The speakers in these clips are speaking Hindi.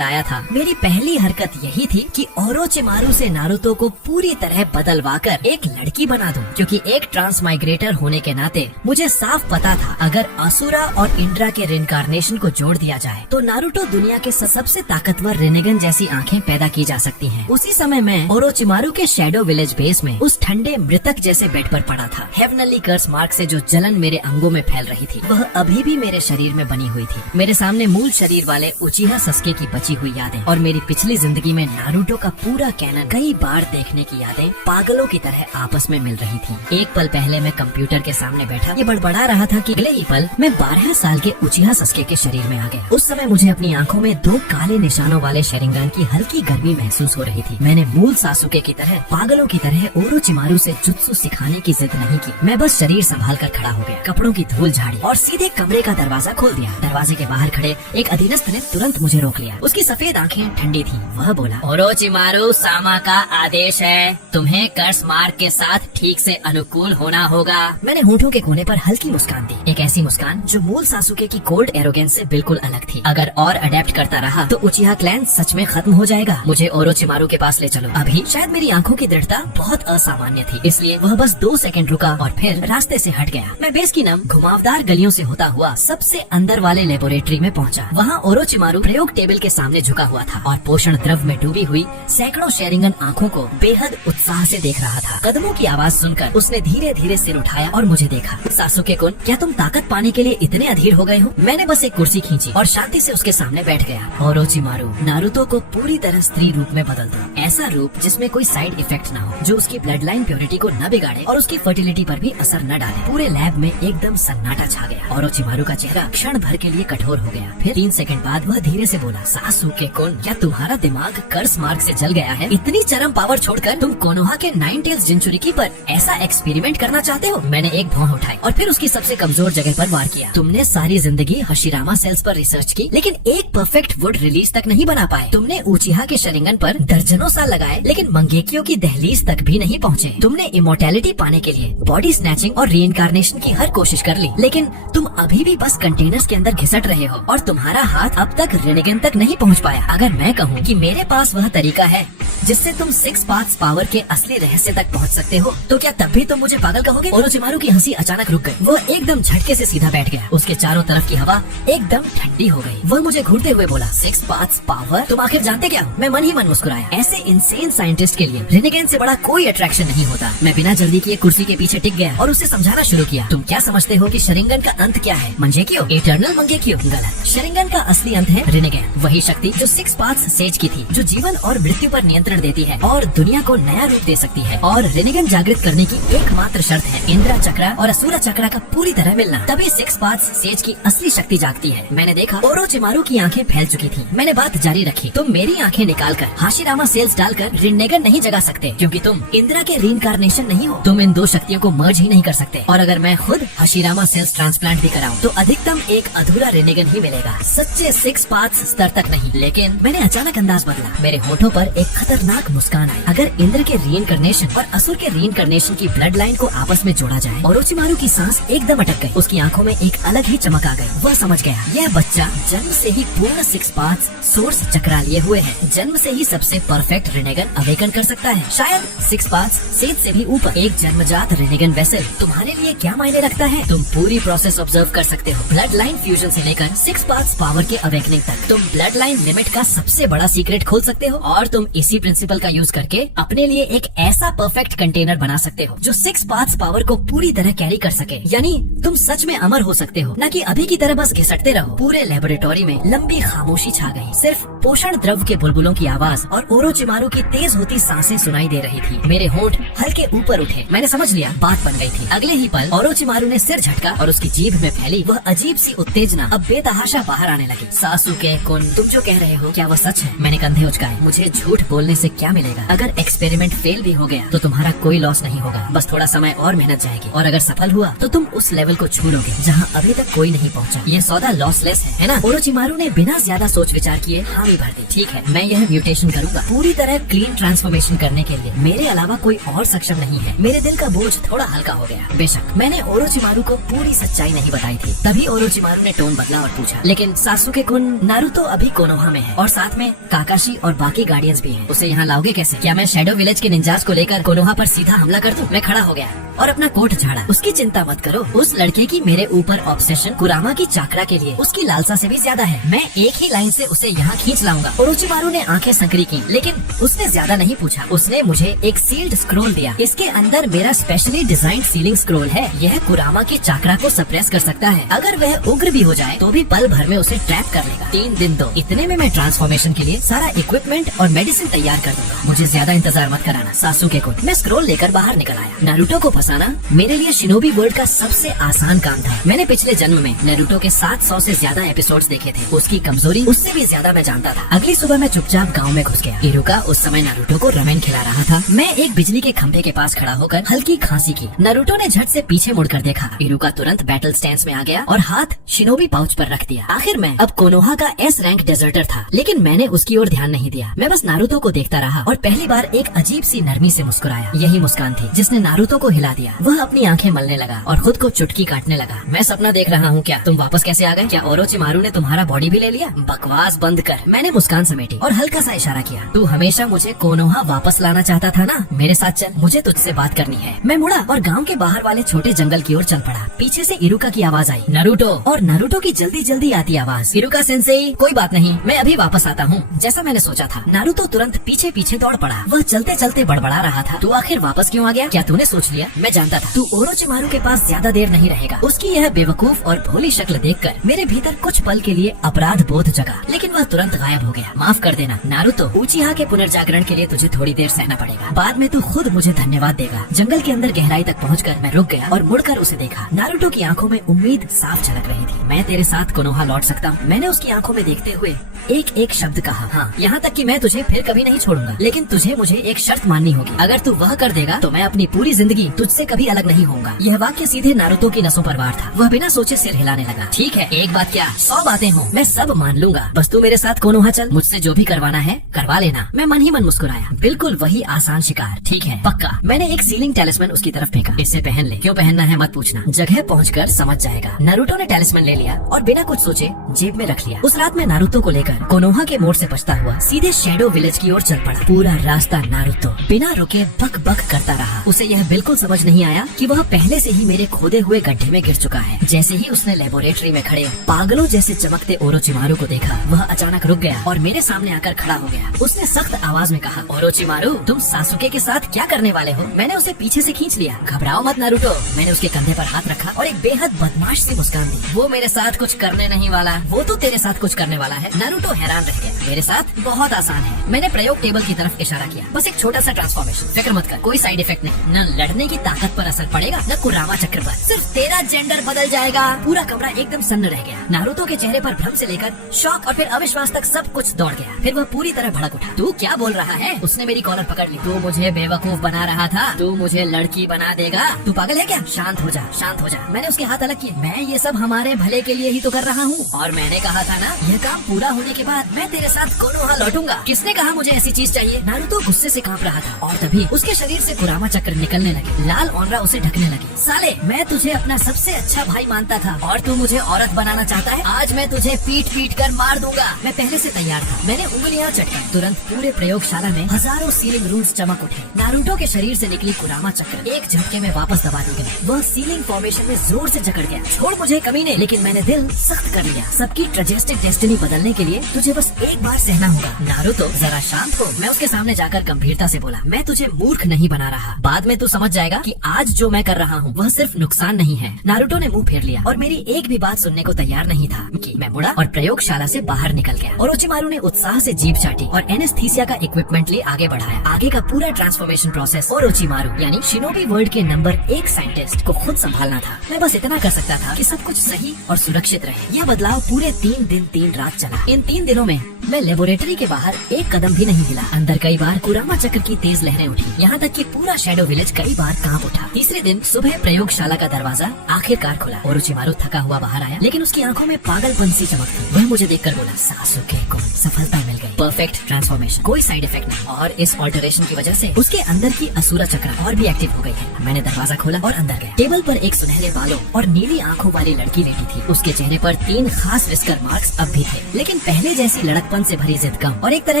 आया था। मेरी पहली हरकत यही थी कि ओरोचिमारू से नारुतो को पूरी तरह बदलवाकर एक लड़की बना दूं, क्योंकि एक ट्रांसमाइग्रेटर होने के नाते मुझे साफ पता था अगर असुरा और इंड्रा के रिनकार्नेशन को जोड़ दिया जाए तो नारुतो दुनिया के सबसे ताकतवर रिनेगन जैसी आंखें पैदा की जा सकती हैं। उसी समय मैं ओरोचिमारू के शैडो विलेज बेस में उस ठंडे मृतक जैसे बेड पर पड़ा था। हेवनली कर्स मार्क से जो जलन मेरे अंगों में फैल रही थी वह अभी भी मेरे शरीर में बनी हुई थी। मेरे सामने मूल शरीर वाले उचिहा सस्के की बची हुई यादें और मेरी पिछली जिंदगी में नारुतो का पूरा कैनन कई बार देखने की यादें पागलों की तरह आपस में मिल रही थी। एक पल पहले मैं कंप्यूटर के सामने बैठा ये बड़बड़ा रहा था कि अगले ही पल मैं 12 साल के उचिहा सस्के के शरीर में आ गया। उस समय मुझे अपनी आंखों में 2 काले निशानों वाले शेरिंगन की हल्की गर्मी महसूस हो रही थी। मैंने मूल सासुके की तरह पागलों की तरह ओरोचिमारू से जुत्सु सिखाने की जिद नहीं की। मैं बस शरीर संभाल कर खड़ा हो गया, कपड़ों की धूल झाड़ी और सीधे कमरे का दरवाजा खोल दिया। दरवाजे के बाहर खड़े एक अधीनस्थ ने तुरंत मुझे रोक लिया। उसकी सफेद आंखें ठंडी थी। वह बोला, ओरोचिमारू, सामा का आदेश है, तुम्हें कर्स मार्क के साथ ठीक से अनुकूल होना होगा। मैंने होठों के कोने पर हल्की मुस्कान दी, एक ऐसी मुस्कान जो मूल सासुके की कोल्ड एरोगेंस से बिल्कुल अलग थी। अगर और अडेप्ट करता रहा तो उचिहा क्लैन सच में खत्म हो जाएगा। मुझे ओरोचिमारू के पास ले चलो अभी। शायद मेरी आंखों की दृढ़ता बहुत असामान्य थी, इसलिए वह बस 2 सेकंड रुका और फिर रास्ते से हट गया। मैं बेस की नम घुमावदार गलियों से होता हुआ सबसे अंदर वाले लेबोरेटरी में पहुंचा। वहाँ ओरोचिमारू प्रयोग टेबल के सामने झुका हुआ था और पोषण द्रव में डूबी हुई सैकड़ों शेरिंगन आंखों को बेहद उत्साह से देख रहा था। कदमों की आवाज सुनकर उसने धीरे धीरे सिर उठाया और मुझे देखा। सासुके कुन, क्या तुम ताकत पाने के लिए इतने अधीर हो गए हो? मैंने बस एक कुर्सी खींची और शांति से उसके सामने बैठ गया। ओरोचिमारू, नारुतो को पूरी तरह स्त्री रूप में बदल दो, ऐसा रूप जिसमें कोई साइड इफेक्ट न हो, जो उसकी ब्लड लाइन प्योरिटी को न बिगाड़े और उसकी फर्टिलिटी पर भी असर न डाले। पूरे लैब में एकदम सन्नाटा छा गया। ओरोचिमारू का चेहरा क्षण भर के लिए कठोर हो गया। फिर 3 सेकंड बाद वह धीरे से बोला, सासुके कुन, क्या तुम्हारा दिमाग कर्स मार्क से जल गया है? इतनी चरम पावर छोड़कर तुम कोनोहा के 9 टेल्स जिंचुरिकी पर ऐसा एक्सपेरिमेंट करना चाहते हो? मैंने एक भौं उठाई और फिर उसकी सबसे कमजोर जगह पर वार किया। तुमने सारी जिंदगी हशिरामा सेल्स पर रिसर्च की, लेकिन एक परफेक्ट वुड रिलीज तक नहीं बना पाए। तुमने उचिहा के शरिंगन पर दर्जनों साल लगाए, लेकिन मंगेकियो की दहलीज तक भी नहीं पहुँचे। तुमने इमोर्टैलिटी पाने के लिए बॉडी स्नैचिंग और रीइंकार्नेशन की हर कोशिश कर ली, लेकिन तुम अभी भी बस कंटेनर्स के अंदर घिसट रहे हो और तुम्हारा हाथ अब तक रिनेगन तक नहीं पहुँच पाया। अगर मैं कहूँ कि मेरे पास वह तरीका है जिससे तुम 6 पाथ्स पावर के असली रहस्य तक पहुंच सकते हो, तो क्या तब भी तुम मुझे पागल कहोगे? ओरोचिमारू की हंसी अचानक रुक गई। वो एकदम झटके से सीधा बैठ गया। उसके चारों तरफ की हवा एकदम ठंडी हो गई। वह मुझे घूरते हुए बोला, 6 पाथ्स पावर? तुम आखिर जानते क्या हो? मैं मन ही मन मुस्कुराया। ऐसे इंसेन साइंटिस्ट के लिए रिनेगन से बड़ा कोई अट्रैक्शन नहीं होता। मैं बिना जल्दी किए कुर्सी के पीछे टिक गया और उसे समझाना शुरू किया। तुम क्या समझते हो कि शरिंगन का अंत क्या है? मंगेकियो, इटर्नल मंगेकियो? गलत। शरिंगन का असली अंत है रिनेगन, वही शक्ति जो 6 पाथ्स सेज की थी, जो जीवन और मृत्यु पर नियंत्रण देती है और दुनिया को नया रूप दे सकती है। और रिनेगन जागृत करने की एकमात्र शर्त है इंद्रा चक्रा और असुरा चक्रा का पूरी तरह मिलना, तभी 6 पाथ्स सेज की असली शक्ति जागती है। मैंने देखा ओरोचिमारू की आंखें फैल चुकी थी। मैंने बात जारी रखी, तुम मेरी आंखें निकालकर हाशिरामा सेल्स डालकर रिनेगन नहीं जगा सकते, क्योंकि तुम इंद्रा के रीइंकार्नेशन नहीं हो। तुम इन 2 शक्तियों को मर्ज ही नहीं कर सकते। और अगर मैं खुद हाशिरामा सेल्स ट्रांसप्लांट भी कराऊं तो अधिकतम एक अधूरा रिनेगन ही मिलेगा, सच्चे 6 पाथ्स स्तर तक नहीं। लेकिन मैंने अचानक अंदाज बदला। मेरे होठों पर एक खतरनाक मुस्कान आई। अगर इंद्र के रीइंकार्नेशन और असुर के रीइंकार्नेशन की ब्लड लाइन को आपस में जोड़ा जाए। ओरोचिमारू की सांस एकदम अटक गई। उसकी आंखों में एक अलग ही चमक आ गई। वह समझ गया, यह बच्चा जन्म से ही पूर्ण 6 पाथ्स सोर्स चक्रा लिए हुए है। जन्म से ही सबसे परफेक्ट रिनेगन अवेकन कर सकता है, शायद 6 पाथ्स सेज से भी ऊपर। एक जन्मजात रिनेगन वेसल तुम्हारे लिए क्या मायने रखता है? तुम पूरी प्रोसेस ऑब्जर्व कर सकते हो, ब्लड लाइन फ्यूजन से लेकर 6 पाथ्स पावर के अवेकनिंग तक। तुम ब्लड लाइन लिमिट का सबसे बड़ा सीक्रेट खोल सकते हो और तुम इसी प्रिंसिपल का यूज करके अपने लिए एक ऐसा परफेक्ट कंटेनर बना सकते हो जो 6 पाथ्स पावर को पूरी तरह कैरी कर सके। यानी तुम सच में अमर हो सकते हो, न कि अभी की तरह बस घिसटते रहो। पूरे लेबोरेटरी में लंबी खामोशी छा गई। सिर्फ पोषण द्रव के बुलबुलों की आवाज और ओरोचिमारू की तेज होती सांसें सुनाई दे रही थी। मेरे होंठ हल्के ऊपर उठे। मैंने समझ लिया, बात बन गई थी। अगले ही पल ओरोचिमारू ने सिर झटका और उसकी जीभ में फैली वह अजीब सी उत्तेजना अब बेतहाशा बाहर आने लगी। सासुके कुन, तुम जो कह रहे हो क्या वो सच है? मैंने कंधे उचकाए। मुझे झूठ बोलने से क्या मिलेगा? अगर एक्सपेरिमेंट फेल भी हो गया तो तुम्हारा कोई लॉस नहीं होगा, बस थोड़ा समय और मेहनत जाएगी। और अगर सफल हुआ तो तुम उस लेवल को छू लोगे जहाँ अभी तक कोई नहीं पहुँचा। यह सौदा लॉसलेस है ना? ओरोचिमारू ने बिना ज्यादा सोच विचार किए हामी भर दी। ठीक है, मैं यह म्यूटेशन करूंगा। पूरी तरह क्लीन ट्रांसफॉर्मेशन करने के लिए मेरे अलावा कोई और सक्षम नहीं है। मेरे दिल का बोझ थोड़ा हल्का हो गया। बेशक मैंने ओरोचिमारू को पूरी सच्चाई नहीं बताई थी। तभी ओरोचिमारू ने टोन बदला और पूछा, लेकिन सासुके कुन, नारुतो अभी कोनोहा में है और साथ में काकाशी और बाकी गार्डियंस भी हैं। उसे यहाँ लाओगे कैसे? क्या मैं शैडो विलेज के निंजास को लेकर कोनोहा पर सीधा हमला कर दूं? मैं खड़ा हो गया और अपना कोट झाड़ा। उसकी चिंता मत करो, उस लड़के की मेरे ऊपर ऑब्सेशन कुरामा की चाकरा के लिए उसकी लालसा से भी ज्यादा है। मैं एक ही लाइन से उसे यहाँ खींच लाऊंगा। ओरोचिमारू ने आंखें संकरी की, लेकिन उसने ज्यादा नहीं पूछा। उसने मुझे एक सील्ड स्क्रोल दिया। इसके अंदर मेरा स्पेशली डिजाइन सीलिंग स्क्रोल है। यह कुरामा की चाकरा को सप्रेस कर सकता है। अगर वह उग्र भी हो जाए तो भी पल भर में उसे ट्रैप कर लेगा। 3 दिन दो, इतने में मैं ट्रांसफॉर्मेशन के लिए सारा इक्विपमेंट और मेडिसिन तैयार कर दूंगा। मुझे ज्यादा इंतजार मत कराना। सासुके को मैं स्क्रोल लेकर बाहर निकल आया। नारुतो को फंसाना मेरे लिए शिनोबी वर्ल्ड का सबसे आसान काम था। मैंने पिछले जन्म में नारुतो के 700 से ज्यादा एपिसोड्स देखे थे। उसकी कमजोरी उससे भी ज्यादा मैं जानता था। अगली सुबह मैं चुपचाप गांव में घुस गया। इरुका उस समय नारुतो को रमेन खिला रहा था। मैं एक बिजली के खंभे के पास खड़ा होकर हल्की खांसी की। नारुतो ने झट से पीछे मुड़कर देखा। इरुका तुरंत बैटल स्टैंस में आ गया और हाथ शिनोबी पाउच पर रख दिया। आखिर मैं अब कोनोहा का S रैंक डेजर्टर था, लेकिन मैंने उसकी ओर ध्यान नहीं दिया। मैं बस नारुतो को देखता रहा और पहली बार एक अजीब सी नरमी से मुस्कुराया। यही मुस्कान थी जिसने नारुतो को हिला दिया। वह अपनी आंखें मलने लगा और खुद को चुटकी काटने लगा। मैं सपना देख रहा हूँ क्या? तुम वापस कैसे आ गए? क्या ओरोचिमारू ने तुम्हारा बॉडी भी ले लिया? बकवास बंद कर। मैंने मुस्कान समेटी और हल्का सा इशारा किया। तू हमेशा मुझे कोनोहा वापस लाना चाहता था ना? मेरे साथ चल, मुझे तुझसे बात करनी है। मैं मुड़ा और गांव के बाहर वाले छोटे जंगल की ओर चल पड़ा। पीछे से इरुका की आवाज आई, नारुतो। और नारुतो की जल्दी जल्दी आती आवाज, इरुका सेंसेई कोई बात नहीं, मैं अभी वापस आता हूँ। जैसा मैंने सोचा था, नारुतो तुरंत पीछे पीछे दौड़ पड़ा। वह चलते चलते बड़बड़ा रहा था, तू आखिर वापस क्यों आ गया? क्या तूने सोच लिया मैं जानता था तू ओरोचिमारू के पास ज्यादा देर नहीं रहेगा? उसकी यह बेवकूफ और भोली शक्ल देखकर मेरे भीतर कुछ पल के लिए अपराध बोध जगा, लेकिन वह तुरंत गायब हो गया। माफ कर देना नारुतो, उचिहा के पुनर्जागरण के लिए तुझे थोड़ी देर सहना पड़ेगा। बाद में तू खुद मुझे धन्यवाद देगा। जंगल के अंदर गहराई तक पहुंचकर मैं रुक गया और मुड़कर उसे देखा। नारुतो की आंखों में उम्मीद साफ झलक रही थी। मैं तेरे साथ कोनोहा लौट सकता हूँ। मैंने उसकी आंखों में देखते हुए एक एक शब्द कहा, हाँ, यहाँ तक कि मैं तुझे फिर कभी नहीं छोड़ूंगा, लेकिन तुझे मुझे एक शर्त माननी होगी। अगर तू वह कर देगा तो मैं अपनी पूरी जिंदगी तुझसे कभी अलग नहीं होऊंगा। यह वाक्य सीधे नारुतो की नसों पर वार था। वह बिना सोचे सिर हिलाने लगा। ठीक है, एक बात क्या 100 बातें हो, मैं सब मान लूंगा। बस तू मेरे साथ कोनोहा चल, मुझसे जो भी करवाना है करवा लेना। मैं मन ही मन मुस्कुराया। बिल्कुल वही आसान शिकार। ठीक है, पक्का। मैंने एक सीलिंग टैलिस्मैन उसकी तरफ फेंका। इसे पहन ले। क्यों पहनना है मत पूछना, जगह पहुंचकर समझ जाएगा। नारुतो ने टैलिस्मैन ले लिया और बिना कुछ सोचे जेब में रख लिया। उस रात मैं नारुतो को लेकर कोनोहा के मोड़ से बचता हुआ सीधे शैडो विलेज की ओर चल पड़ा। पूरा रास्ता नारुतो बिना रुके बक बक करता रहा। उसे यह बिल्कुल समझ नहीं आया कि वह पहले से ही मेरे खोदे हुए गड्ढे में गिर चुका है। जैसे ही उसने लेबोरेटरी में खड़े पागलों जैसे चमकते ओरोचिमारू को देखा, वह अचानक रुक गया और मेरे सामने आकर खड़ा हो गया। उसने सख्त आवाज में कहा, ओरोचिमारू, तुम सासुके के साथ क्या करने वाले हो? मैंने उसे पीछे से खींच लिया। घबराओ मत नारुतो। मैंने उसके कंधे पर हाथ रखा और एक बेहद बदमाश सी मुस्कान दी। वो मेरे साथ कुछ करने नहीं वाला, वो तो तेरे साथ कुछ करने वाला है। नारुतो हैरान रह गया। मेरे साथ बहुत आसान है। मैंने प्रयोग टेबल की तरफ इशारा किया। बस एक छोटा सा ट्रांसफॉर्मेशन, फिक्र मत कर, कोई साइड इफेक्ट नहीं। न लड़ने की ताकत पर असर पड़ेगा, न कुरामा चक्र पर। सिर्फ तेरा जेंडर बदल जाएगा। पूरा कमरा एकदम सन्न रह गया। नारुतो के चेहरे पर भ्रम से लेकर शौक और फिर अविश्वास तक सब कुछ दौड़ गया। फिर वह पूरी तरह भड़क उठा। तू क्या बोल रहा है? उसने मेरी कॉलर पकड़ ली। तू मुझे बेवकूफ बना रहा था, तू मुझे लड़की बना देगा। तू पागल है क्या? शांत हो जा, शांत हो जा। मैंने उसके हाथ अलग किए। मैं ये सब हमारे भले के लिए ही तो कर रहा हूँ, और मैंने कहा था ना, यह काम पूरा होने के बाद मैं तेरे साथ कोनोहा लौटूंगा। किसने कहा मुझे ऐसी चीज चाहिए? नारुतो गुस्से से कांप रहा था और तभी उसके शरीर से कुरामा चक्र निकलने लगे। लाल ऑनरा उसे ढकने लगी। साले, मैं तुझे अपना सबसे अच्छा भाई मानता था और तू मुझे औरत बनाना चाहता है? आज मैं तुझे पीट पीट कर मार दूंगा। मैं पहले से तैयार था। मैंने उंगलियां चटकी। तुरंत पूरे प्रयोगशाला में हजारों सीलिंग रूल्स चमक उठे। नारुतो के शरीर से निकली कुरामा चक्र एक झटके में वापस दबा दी गई। वह सीलिंग फॉर्मेशन में जोर से जकड़ गया। छोड़ मुझे कमीने। लेकिन मैंने दिल सख्त कर लिया। सबकी ट्रेजेस्टिक डेस्टिनी बदलने के लिए तुझे बस एक बार सहना होगा। नारुतो, जरा शांत हो। मैं उसके सामने जाकर गंभीरता से बोला, मैं तुझे मूर्ख नहीं बना रहा। बाद में तू समझ जाएगा कि आज जो मैं कर रहा हूँ वह सिर्फ नुकसान नहीं है। नारुतो ने मुंह फेर लिया और मेरी एक भी बात सुनने को तैयार नहीं था। मैं मुड़ा और प्रयोगशाला से बाहर निकल गया। ओरोचिमारू ने उत्साह से जीभ चाटी और एनेस्थीसिया का इक्विपमेंट ले आगे बढ़ाया। आगे का पूरा ट्रांसफॉर्मेशन प्रोसेस ओरोचिमारू यानी शिनोबी वर्ल्ड के नंबर 1 साइंटिस्ट को खुद संभालना था। मैं बस इतना कर सकता था कि सब कुछ सही और सुरक्षित रहे। यह बदलाव पूरे 3 दिन 3 रात चला। इन 3 दिनों में मैं लेबोरेटरी के बाहर एक कदम भी नहीं हिला। अंदर कई बार कुरामा चक्र की तेज लहरें उठी, यहाँ तक कि पूरा शैडो विलेज कई बार कांप उठा। तीसरे दिन सुबह प्रयोगशाला का दरवाजा आखिरकार खुला। ओरोचिमारू थका हुआ बाहर आया, लेकिन उसकी आंखों में पागलपन सी चमक थी। वह मुझे देखकर बोला, सासुके को सफलता मिल गई। परफेक्ट ट्रांसफॉर्मेशन, कोई साइड इफेक्ट नहीं। और इस ऑल्टरेशन की वजह से उसके अंदर की असुरा चक्र और भी एक्टिव हो गई है। मैंने दरवाजा खोला और अंदर गया। टेबल पर एक सुनहरे बालों और नीली आंखों वाली लड़की लेटी थी। उसके चेहरे पर 3 खास विस्कर मार्क्स अब भी थे, लेकिन पहले जैसी लड़कपन से भरी जिद कम और एक तरह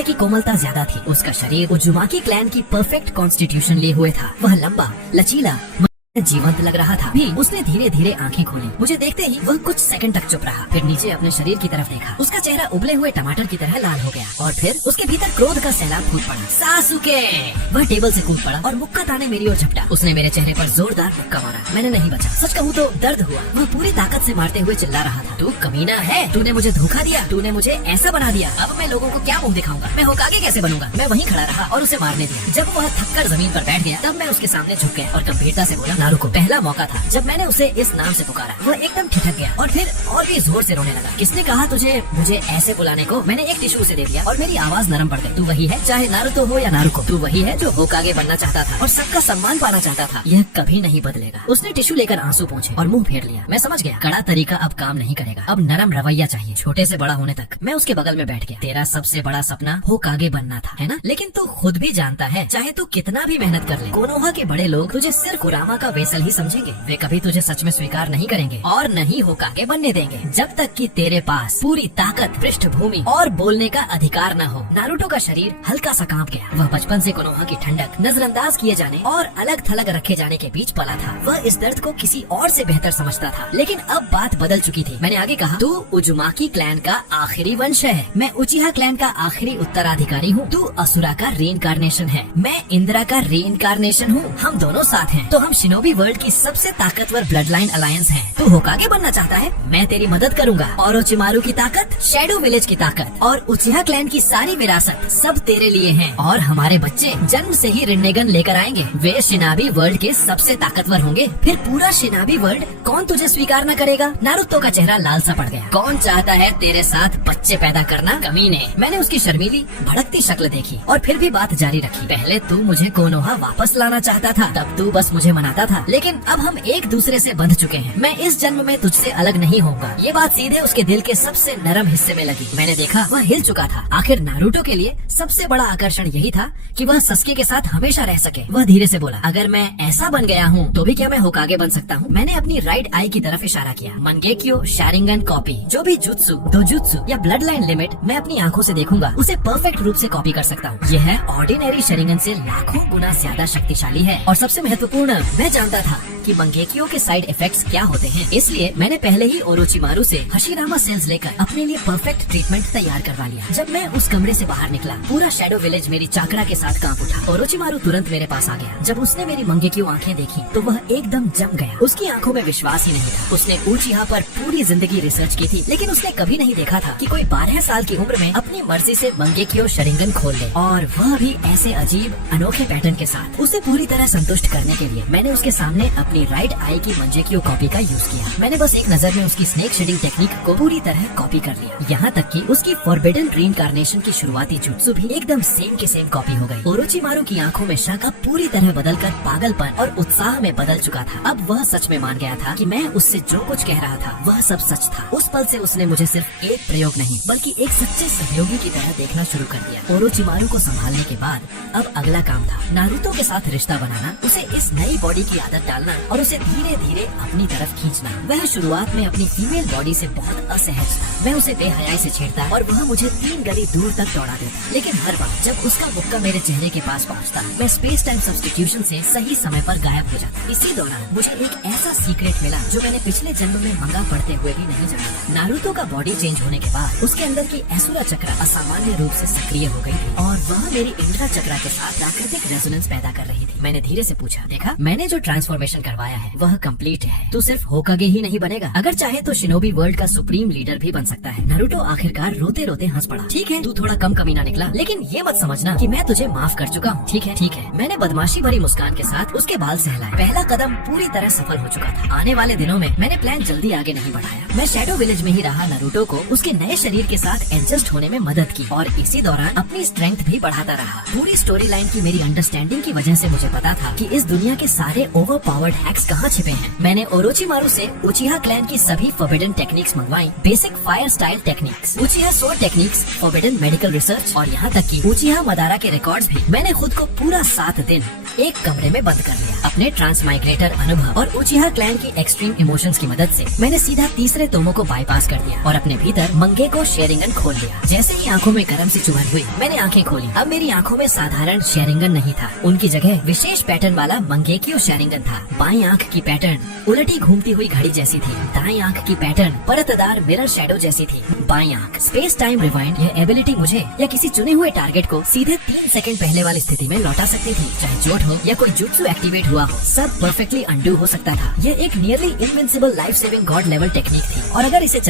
की कोमलता ज्यादा थी। उसका शरीर उजुमाकी क्लैन की परफेक्ट कॉन्स्टिट्यूशन लिए हुए था। वह लंबा, लचीला, जीवंत लग रहा था भी। उसने धीरे धीरे आंखें खोली। मुझे देखते ही वह कुछ सेकंड तक चुप रहा, फिर नीचे अपने शरीर की तरफ देखा। उसका चेहरा उबले हुए टमाटर की तरह लाल हो गया और फिर उसके भीतर क्रोध का सैलाब फूट पड़ा। सासुके! वह टेबल से कूद पड़ा और मुक्का ताने मेरी ओर झपटा। उसने मेरे चेहरे पर जोरदार मुक्का मारा। मैंने नहीं बचा। सच कहूँ तो दर्द हुआ। वह पूरी ताकत से मारते हुए चिल्ला रहा था, तू कमीना है, तूने मुझे धोखा दिया, तूने मुझे ऐसा बना दिया। अब मैं लोगों को क्या मुंह दिखाऊंगा, मैं होकागे कैसे बनूंगा। मैं वहीं खड़ा रहा और उसे मारने दिया। जब वह थककर जमीन पर बैठ गया तब मैं उसके सामने झुक गया और गंभीरता से बोला, नारुको। पहला मौका था जब मैंने उसे इस नाम से पुकारा। वह एकदम ठिठक गया और फिर और भी जोर से रोने लगा। किसने कहा तुझे मुझे ऐसे बुलाने को? मैंने एक टिश्यू उसे दे दिया और मेरी आवाज नरम पड़ गई। तू वही है, चाहे नारुतो हो या नारुको, तू वही है जो होकागे बनना चाहता था और सबका सम्मान पाना चाहता था। यह कभी नहीं बदलेगा। उसने टिश्यू लेकर आंसू पोंछे और मुंह फेर लिया। मैं समझ गया, कड़ा तरीका अब काम नहीं करेगा। अब नरम रवैया चाहिए, छोटे से बड़ा होने तक। मैं उसके बगल में बैठ गया। तेरा सबसे बड़ा सपना होकागे बनना था, है ना? लेकिन तू खुद भी जानता है, चाहे तू कितना भी मेहनत कर ले, कोनोहा के बड़े लोग तुझे सिर्फ कुरामा का वेसल ही समझेंगे। वे कभी तुझे सच में स्वीकार नहीं करेंगे और नहीं होकागे बनने देंगे जब तक कि तेरे पास पूरी ताकत, पृष्ठभूमि और बोलने का अधिकार न हो। नारुतो का शरीर हल्का सा कांप गया। वह बचपन से कोनोहा की ठंडक, नजरअंदाज किए जाने और अलग थलग रखे जाने के बीच पला था। वह इस दर्द को किसी और से बेहतर समझता था। लेकिन अब बात बदल चुकी थी। मैंने आगे कहा, तू उजुमाकी क्लैन का आखिरी वंश है, मैं उचिहा क्लैन का आखिरी उत्तराधिकारी हूँ। तू असुरा का रीइंकार्नेशन है, मैं इंदिरा का रीइंकार्नेशन हूँ। हम दोनों साथ हैं, तो हम शिनोबी वर्ल्ड की सबसे ताकतवर ब्लड लाइन अलायंस है। तू होकागे बनना चाहता है, मैं तेरी मदद करूंगा। ओरोचिमारू की ताकत, शैडो विलेज की ताकत और उचिहा क्लैन की सारी विरासत सब तेरे लिए हैं। और हमारे बच्चे जन्म से ही रिन्नेगन लेकर आएंगे। वे शिनाबी वर्ल्ड के सबसे ताकतवर होंगे। फिर पूरा शिनाबी वर्ल्ड कौन तुझे स्वीकार न करेगा? नारुतो का चेहरा लाल सा पड़ गया। कौन चाहता है तेरे साथ बच्चे पैदा करना, कमीने? मैंने उसकी शर्मीली भड़कती शक्ल देखी और फिर भी बात जारी रखी। पहले तू मुझे कोनोहा वापस लाना चाहता था, तब तू बस मुझे मनाता था, लेकिन अब हम एक दूसरे से बंध चुके हैं। मैं इस जन्म में तुझसे अलग नहीं होऊंगा। ये बात सीधे उसके दिल के सबसे नरम हिस्से में लगी। मैंने देखा वह हिल चुका था। आखिर नारुतो के लिए सबसे बड़ा आकर्षण यही था कि वह सस्के के साथ हमेशा रह सके। वह धीरे से बोला, अगर मैं ऐसा बन गया हूँ तो भी क्या मैं होकागे बन सकता हूँ? मैंने अपनी राइट आई की तरफ इशारा किया। मंगेक्यो शारिंगन कॉपी, जो भी जुत्सु, दोजुत्सु या ब्लड लाइन लिमिट मैं अपनी आंखों से देखूंगा, उसे परफेक्ट रूप से कॉपी कर सकता हूँ। यह ऑर्डिनरी शरिंगन से लाखों गुना ज्यादा शक्तिशाली है। और सबसे महत्वपूर्ण, मैं जानता था कि मंगेकियो के साइड इफेक्ट्स क्या होते हैं। इसलिए मैंने पहले ही ओरोचिमारू से हशिरामा सेल्स लेकर अपने लिए परफेक्ट ट्रीटमेंट तैयार करवा लिया। जब मैं उस कमरे से बाहर निकला, पूरा शैडो विलेज मेरी चाकरा के साथ कांप उठा। ओरोचिमारू तुरंत मेरे पास आ गया। जब उसने मेरी मंगेकियो आंखें देखी तो वह एकदम जम गया। उसकी आंखों में विश्वास ही नहीं था। उसने उचिहा पर पूरी जिंदगी रिसर्च की थी, लेकिन उसने कभी नहीं देखा था कि कोई 12 साल की उम्र में अपनी मर्जी से मंगेकियो शरिंगन खोल ले, और वह भी ऐसे अजीब अनोखे पैटर्न के साथ। उसे पूरी तरह संतुष्ट करने के लिए मैंने उसके सामने अपनी राइट आई की मंगेकियो कॉपी का यूज किया। मैंने बस एक नजर में उसकी स्नेक शेडिंग टेक्निक को पूरी तरह कॉपी कर लिया। यहाँ तक कि उसकी फॉरबिडन रीइंकार्नेशन की शुरुआती जुत्सु भी एकदम सेम के सेम कॉपी हो गई। ओरोचिमारू की आंखों में शक अब पूरी तरह बदलकर पागलपन और उत्साह में बदल चुका था। अब वह सच में मान गया था कि मैं उससे जो कुछ कह रहा था वह सब सच था। उस पल से उसने मुझे सिर्फ एक प्रयोग नहीं बल्कि एक सच्चे सहयोगी की तरह देखना शुरू कर दिया। ओरोचिमारू को संभालने के बाद अब अगला काम था नारुतो के साथ रिश्ता बनाना, उसे इस नई बॉडी की आदत डालना और उसे धीरे धीरे अपनी तरफ खींचना। वह शुरुआत में अपनी फीमेल बॉडी से बहुत असहज था। मैं उसे बेहयाई से छेड़ता और वह मुझे 3 गली दूर तक दौड़ा देता। लेकिन हर बार जब उसका मुक्का मेरे चेहरे के पास पहुंचता, मैं स्पेस टाइम सब्स्टिट्यूशन से सही समय पर गायब हो जाता। इसी दौरान मुझे एक ऐसा सीक्रेट मिला जो मैंने पिछले जन्म में मंगा पढ़ते हुए भी नहीं जाना। नारुतो का बॉडी चेंज होने के बाद उसके अंदर की एसुरा चक्र असामान्य रूप से सक्रिय हो गई थी और वह मेरी इंद्रा चक्र के साथ प्राकृतिक रेजोनेंस पैदा कर रही थी। मैंने धीरे से पूछा, देखा मैंने जो ट्रांसफॉर्मेशन करवाया है वह कंप्लीट है। तू सिर्फ होकागे ही नहीं बनेगा, अगर चाहे तो शिनोबी वर्ल्ड का सुप्रीम लीडर भी बन सकता है। नारुतो आखिरकार रोते रोते हंस पड़ा। ठीक है, तू थोड़ा कम कमीना निकला, लेकिन ये मत समझना कि मैं तुझे माफ कर चुका हूँ। ठीक है ठीक है। मैंने बदमाशी भरी मुस्कान के साथ उसके बाल सहलाए। पहला कदम पूरी तरह सफल हो चुका था। आने वाले दिनों में मैंने प्लान जल्दी आगे नहीं बढ़ाया। मैं शैडो विलेज में ही रहा, नारुतो को उसके नए शरीर के साथ एडजस्ट होने में मदद की और इसी दौरान अपनी स्ट्रेंथ भी बढ़ाता रहा। पूरी स्टोरी लाइन की मेरी अंडरस्टैंडिंग की वजह से मुझे पता था कि इस दुनिया के सारे ओवर पावर्ड हैक्स कहाँ छिपे हैं। मैंने ओरोचिमारू से उचिहा क्लैन की सभी फॉरबिडन टेक्निक्स मंगवाई, basic fire style techniques, उचिहा sword techniques, forbidden medical research और यहाँ तक कि उचिहा मदारा के रिकॉर्ड्स भी। मैंने खुद को पूरा 7 दिन एक कमरे में बंद कर लिया। अपने ट्रांसमाइग्रेटर अनुभव और उचिहा क्लैन की एक्सट्रीम इमोशंस की मदद से मैंने सीधा तीसरे तोमो को बाईपास कर दिया और अपने भीतर मंगे को शेरिंगन खोल लिया। जैसे ही आंखों में गर्म सी चुभन हुई, मैंने आंखें खोली। अब मेरी आंखों में साधारण शेरिंगन नहीं था, उनकी जगह विशेष पैटर्न वाला मंगेकियो शेरिंगन था। बाईं आंख की पैटर्न उलटी घूमती हुई घड़ी जैसी थी, दाईं आंख की पैटर्न परतदार मिरर शैडो जैसी थी। बाईं आंख स्पेस टाइम रिवाइंड, यह एबिलिटी मुझे या किसी चुने हुए टारगेट को सीधे 3 सेकंड पहले वाली स्थिति में लौटा सकती थी। चाहे चोट हो या कोई जुत्सु एक्टिवेट हुआ हो, सब परफेक्टली अंडू हो सकता था। यह एक nearly invincible life saving God level technique थी और अगर इसे